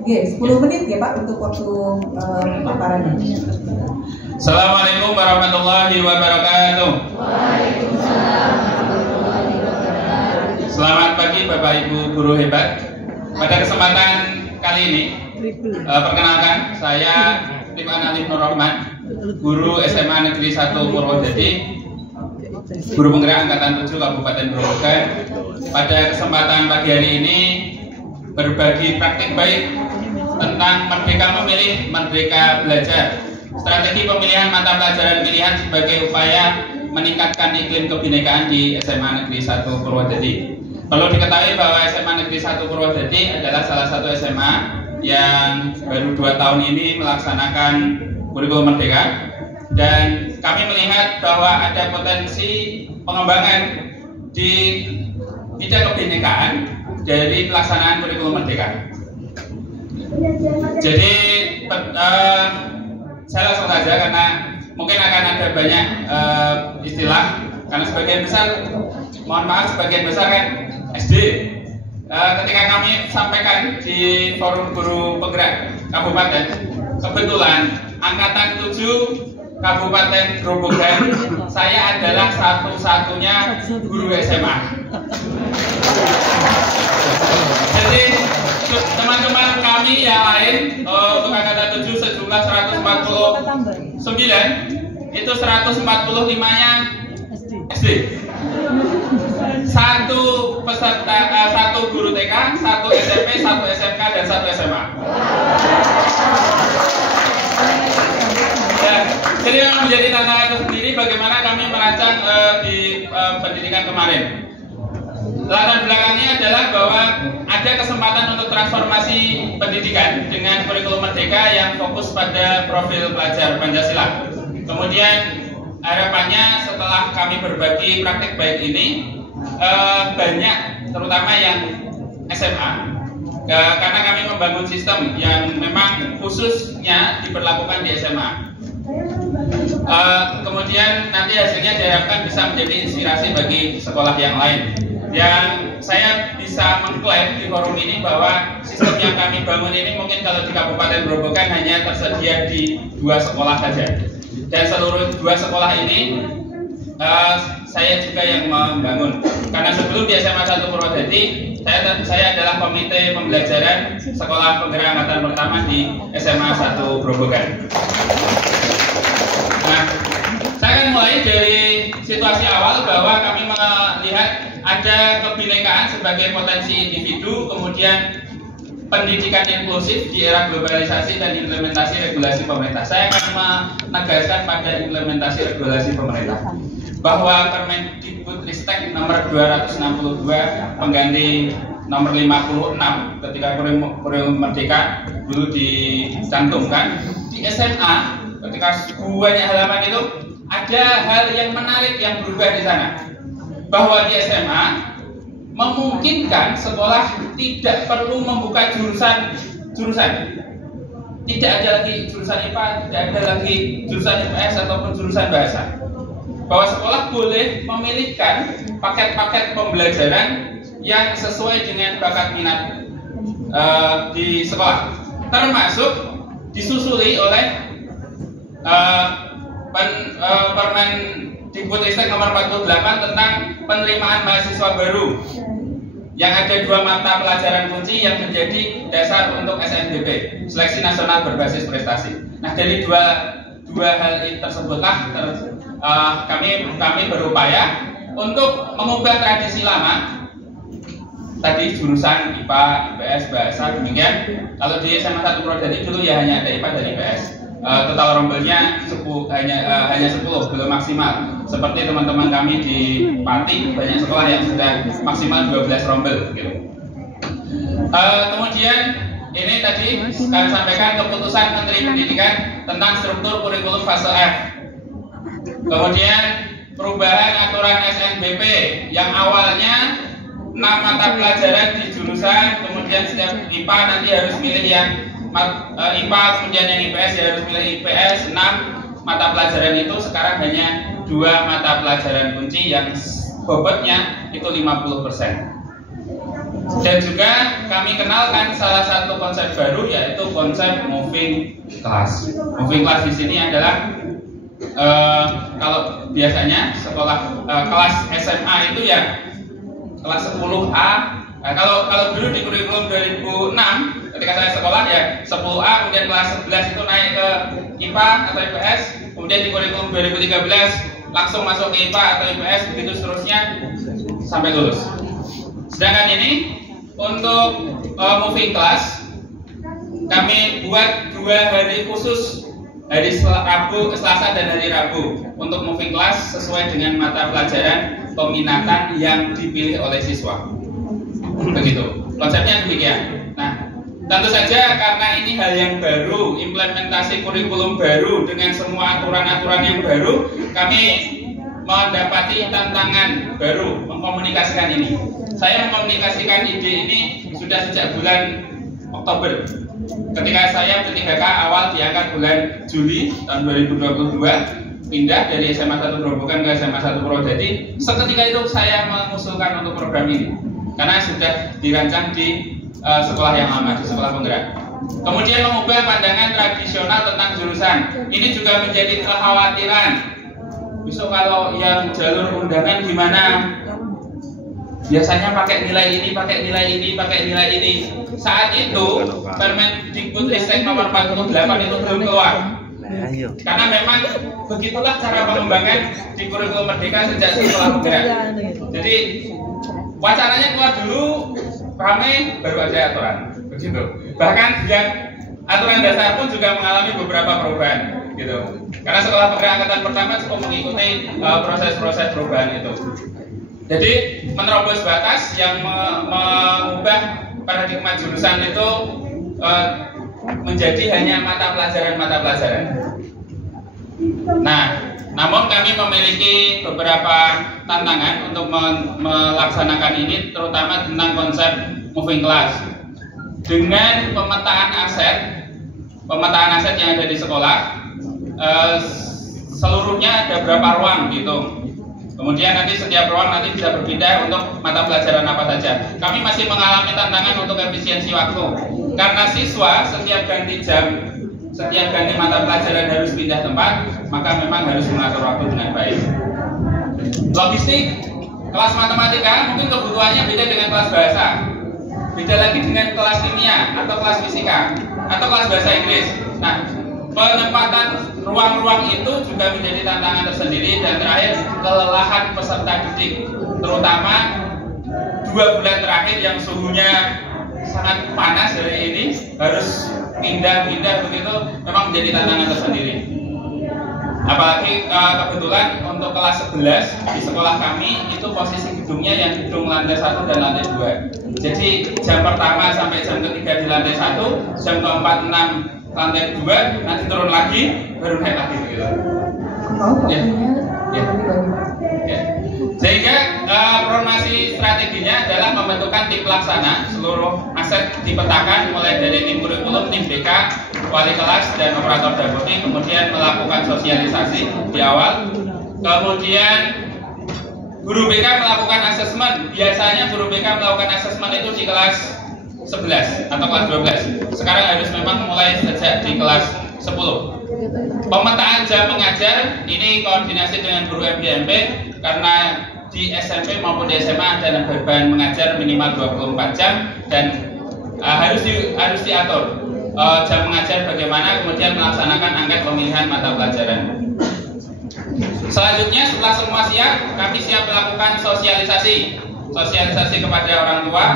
Oke, 10 menit ya Pak untuk waktu paparannya. Assalamualaikum warahmatullahi wabarakatuh. Waalaikumsalam warahmatullahi wabarakatuh. Selamat pagi Bapak Ibu guru hebat. Pada kesempatan kali ini, perkenalkan saya Rifan Alif Nur Rahman, guru SMA Negeri 1 Purwodadi, guru penggerak Angkatan 7 Kabupaten Grobogan. Pada kesempatan pagi hari ini berbagi praktik baik tentang Merdeka Memilih, Merdeka Belajar. Strategi pemilihan mata pelajaran pilihan sebagai upaya meningkatkan iklim kebinekaan di SMA Negeri 1 Purwodadi. Perlu diketahui bahwa SMA Negeri 1 Purwodadi adalah salah satu SMA yang baru 2 tahun ini melaksanakan kurikulum merdeka, dan kami melihat bahwa ada potensi pengembangan di bidang kebinekaan dari pelaksanaan kurikulum merdeka. Jadi saya langsung saja karena mungkin akan ada banyak istilah, karena sebagian besar, mohon maaf, sebagian besar kan SD. Ketika kami sampaikan di forum guru penggerak kabupaten, kebetulan Angkatan 7 Kabupaten Grobogan, saya adalah satu-satunya guru SMA. Jadi teman-teman kami yang lain untuk Angkatan 7 sejumlah 149, itu 145-nya SD. Satu guru TK, satu SMP, satu SMK, dan satu SMA. Ya, jadi memang menjadi tantangan tersendiri bagaimana kami merancang di pendidikan kemarin. Latar belakangnya adalah bahwa ada kesempatan untuk transformasi pendidikan dengan kurikulum merdeka yang fokus pada profil pelajar Pancasila. Kemudian harapannya setelah kami berbagi praktik baik ini, banyak terutama yang SMA, karena kami membangun sistem yang memang khususnya diberlakukan di SMA. Kemudian nanti hasilnya diharapkan bisa menjadi inspirasi bagi sekolah yang lain. Yang saya bisa mengklaim di forum ini bahwa sistem yang kami bangun ini mungkin kalau di Kabupaten Grobogan hanya tersedia di 2 sekolah saja. Dan seluruh 2 sekolah ini saya juga yang membangun. Karena sebelum di SMA 1 Purwodadi, saya adalah komite pembelajaran sekolah penggerak angkatan pertama di SMA 1 Grobogan. Nah, saya akan mulai dari situasi awal bahwa kami melihat ada kebinekaan sebagai potensi individu, kemudian pendidikan inklusif di era globalisasi dan implementasi regulasi pemerintah. Saya akan menegaskan pada implementasi regulasi pemerintah bahwa Permendikbudristek nomor 262 pengganti nomor 56 ketika kurikulum merdeka dulu dicantumkan di SMA, ketika banyak halaman itu ada hal yang menarik yang berubah di sana, bahwa di SMA memungkinkan sekolah tidak perlu membuka jurusan. Tidak ada lagi jurusan IPA, tidak ada lagi jurusan IPS ataupun jurusan bahasa. Bahwa sekolah boleh memilihkan paket-paket pembelajaran yang sesuai dengan bakat minat di sekolah, termasuk disusuli oleh Permendikbudristek nomor 48 tentang penerimaan mahasiswa baru, yang ada 2 mata pelajaran kunci yang menjadi dasar untuk SNBP, Seleksi Nasional Berbasis Prestasi. Nah, dari dua hal tersebutlah kami berupaya untuk mengubah tradisi lama. Tadi jurusan IPA, IPS, bahasa, demikian. Kalau di SMA 1 Purwodadi dulu ya hanya ada IPA dan IPS. Total rombelnya hanya 10, belum maksimal. Seperti teman-teman kami di Pati, banyak sekolah yang sudah maksimal 12 rombel gitu. Kemudian ini tadi kami sampaikan keputusan Menteri Pendidikan tentang struktur kurikulum fase F. Kemudian perubahan aturan SNBP yang awalnya 6 mata pelajaran di jurusan, kemudian setiap IPA nanti harus milih yang IPA, kemudian yang IPS ya harus milih IPS. 6 mata pelajaran itu sekarang hanya 2 mata pelajaran kunci yang bobotnya itu 50%. Dan juga kami kenalkan salah satu konsep baru, yaitu konsep moving class. Moving class di sini adalah kalau biasanya sekolah kelas SMA itu ya kelas 10A. Nah, kalau dulu di kurikulum 2006 ketika saya sekolah ya 10A, kemudian kelas 11 itu naik ke IPA atau IPS, kemudian di kurikulum 2013 langsung masuk ke IPA atau IPS, begitu seterusnya sampai lulus. Sedangkan ini untuk moving class kami buat 2 hari khusus, hari Rabu, Selasa dan hari Rabu untuk moving class sesuai dengan mata pelajaran peminatan yang dipilih oleh siswa. Begitu konsepnya demikian. Nah, tentu saja karena ini hal yang baru, implementasi kurikulum baru dengan semua aturan-aturan yang baru, kami mendapati tantangan baru mengkomunikasikan ini. Saya mengkomunikasikan ide ini sudah sejak bulan Oktober. Ketika saya P3K awal diangkat bulan Juli tahun 2022, pindah dari SMA 1 Grobogan ke SMA 1 Purwodadi. Seketika itu saya mengusulkan untuk program ini karena sudah dirancang di sekolah yang lama, di sekolah penggerak. Kemudian mengubah pandangan tradisional tentang jurusan. Ini juga menjadi kekhawatiran. Besok kalau yang jalur undangan gimana? Biasanya pakai nilai ini, pakai nilai ini, pakai nilai ini. Saat itu Permendikbudristek nomor 48 itu belum keluar. Karena memang begitulah cara pengembangan di kurikulum Merdeka sejak sekolah penggerak. Jadi wacananya keluar dulu, ramai, baru ada aturan. Begitu. Bahkan yang aturan dasar pun juga mengalami beberapa perubahan. Gitu. Karena sekolah penggerak angkatan pertama cukup mengikuti proses-proses perubahan itu. Jadi menerobos batas yang mengubah paradigma jurusan itu menjadi hanya mata pelajaran. Nah, namun kami memiliki beberapa tantangan untuk melaksanakan ini, terutama tentang konsep moving class. Dengan pemetaan aset yang ada di sekolah, seluruhnya ada berapa ruang gitu. Kemudian nanti setiap ruang nanti bisa berpindah untuk mata pelajaran apa saja. Kami masih mengalami tantangan untuk efisiensi waktu. Karena siswa setiap ganti jam, setiap ganti mata pelajaran harus pindah tempat, maka memang harus mengatur waktu dengan baik. Logistik, kelas matematika mungkin kebutuhannya beda dengan kelas bahasa. Beda lagi dengan kelas kimia atau kelas fisika atau kelas bahasa Inggris. Nah, penempatan ruang-ruang itu juga menjadi tantangan tersendiri. Dan terakhir, kelelahan peserta didik, terutama 2 bulan terakhir yang suhunya sangat panas hari ini, harus pindah-pindah begitu, memang menjadi tantangan tersendiri. Apalagi kebetulan untuk kelas 11 di sekolah kami itu posisi gedungnya yang gedung lantai 1 dan lantai 2. Jadi jam pertama sampai jam ketiga di lantai 1, jam keempat 6 lantai 2, nanti turun lagi, baru naik lagi begitu. Ya. Sehingga formasi strateginya adalah membentukkan tim pelaksana, seluruh aset dipetakan mulai dari tim kurikulum, tim BK, wali kelas dan operator dapurnya, kemudian melakukan sosialisasi di awal. Kemudian guru BK melakukan asesmen. Biasanya guru BK melakukan asesmen itu di kelas 11 atau kelas 12. Sekarang harus memang mulai sejak di kelas 10. Pemetaan jam mengajar ini koordinasi dengan guru MBMP, karena di SMP maupun di SMA ada beban mengajar minimal 24 jam dan harus diatur jam mengajar bagaimana, kemudian melaksanakan angket pemilihan mata pelajaran. Selanjutnya setelah semua siap, kami siap melakukan sosialisasi kepada orang tua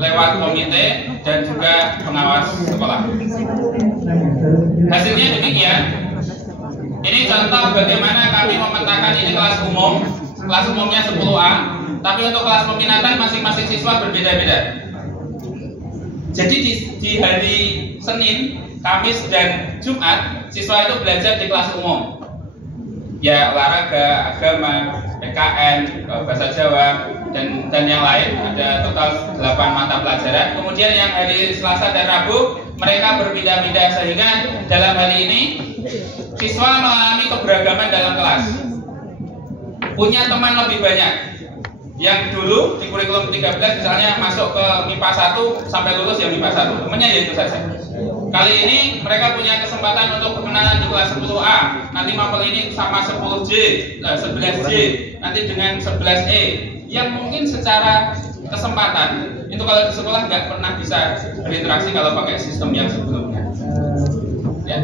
lewat komite dan juga pengawas sekolah. Hasilnya demikian. Ini contoh bagaimana kami memetakan ini kelas umum. Kelas umumnya 10A, tapi untuk kelas peminatan masing-masing siswa berbeda-beda. Jadi di hari Senin, Kamis dan Jumat siswa itu belajar di kelas umum. Ya, olahraga, agama, PKN, bahasa Jawa dan yang lain, ada total 8 mata pelajaran. Kemudian yang hari Selasa dan Rabu mereka berpindah-pindah, sehingga dalam hal ini siswa mengalami keberagaman dalam kelas, punya teman lebih banyak. Yang dulu di kurikulum 13 misalnya masuk ke MIPA 1 sampai lulus yang MIPA 1, temannya ya itu saja. Kali ini mereka punya kesempatan untuk berkenalan di kelas 10A, nanti mapel ini sama 10J, 11J, nanti dengan 11E, yang mungkin secara kesempatan itu kalau di sekolah nggak pernah bisa berinteraksi kalau pakai sistem yang sebelumnya. Ya.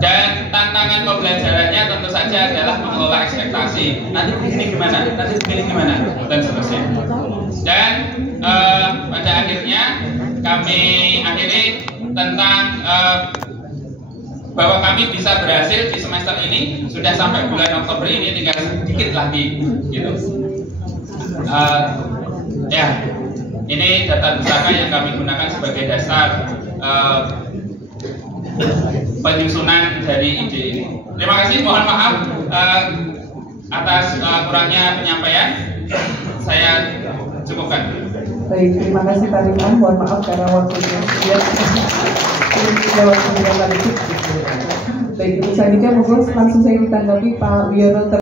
Dan tantangan pembelajarannya tentu saja adalah mengelola ekspektasi. Nanti begini gimana? Nanti begini gimana? Dan seterusnya. Dan pada akhirnya kami akhiri tentang bahwa kami bisa berhasil di semester ini, sudah sampai bulan Oktober ini, tinggal sedikit lagi, gitu. Ya, ini data pusaka yang kami gunakan sebagai dasar penyusunan dari ide ini. Terima kasih, mohon maaf atas kurangnya penyampaian. Saya cukupkan. Baik, terima kasih Pak Ridwan. Mohon maaf karena waktunya sudah lewat. Baik, selanjutnya monggo langsung saya ditanggapi Pak Wiono.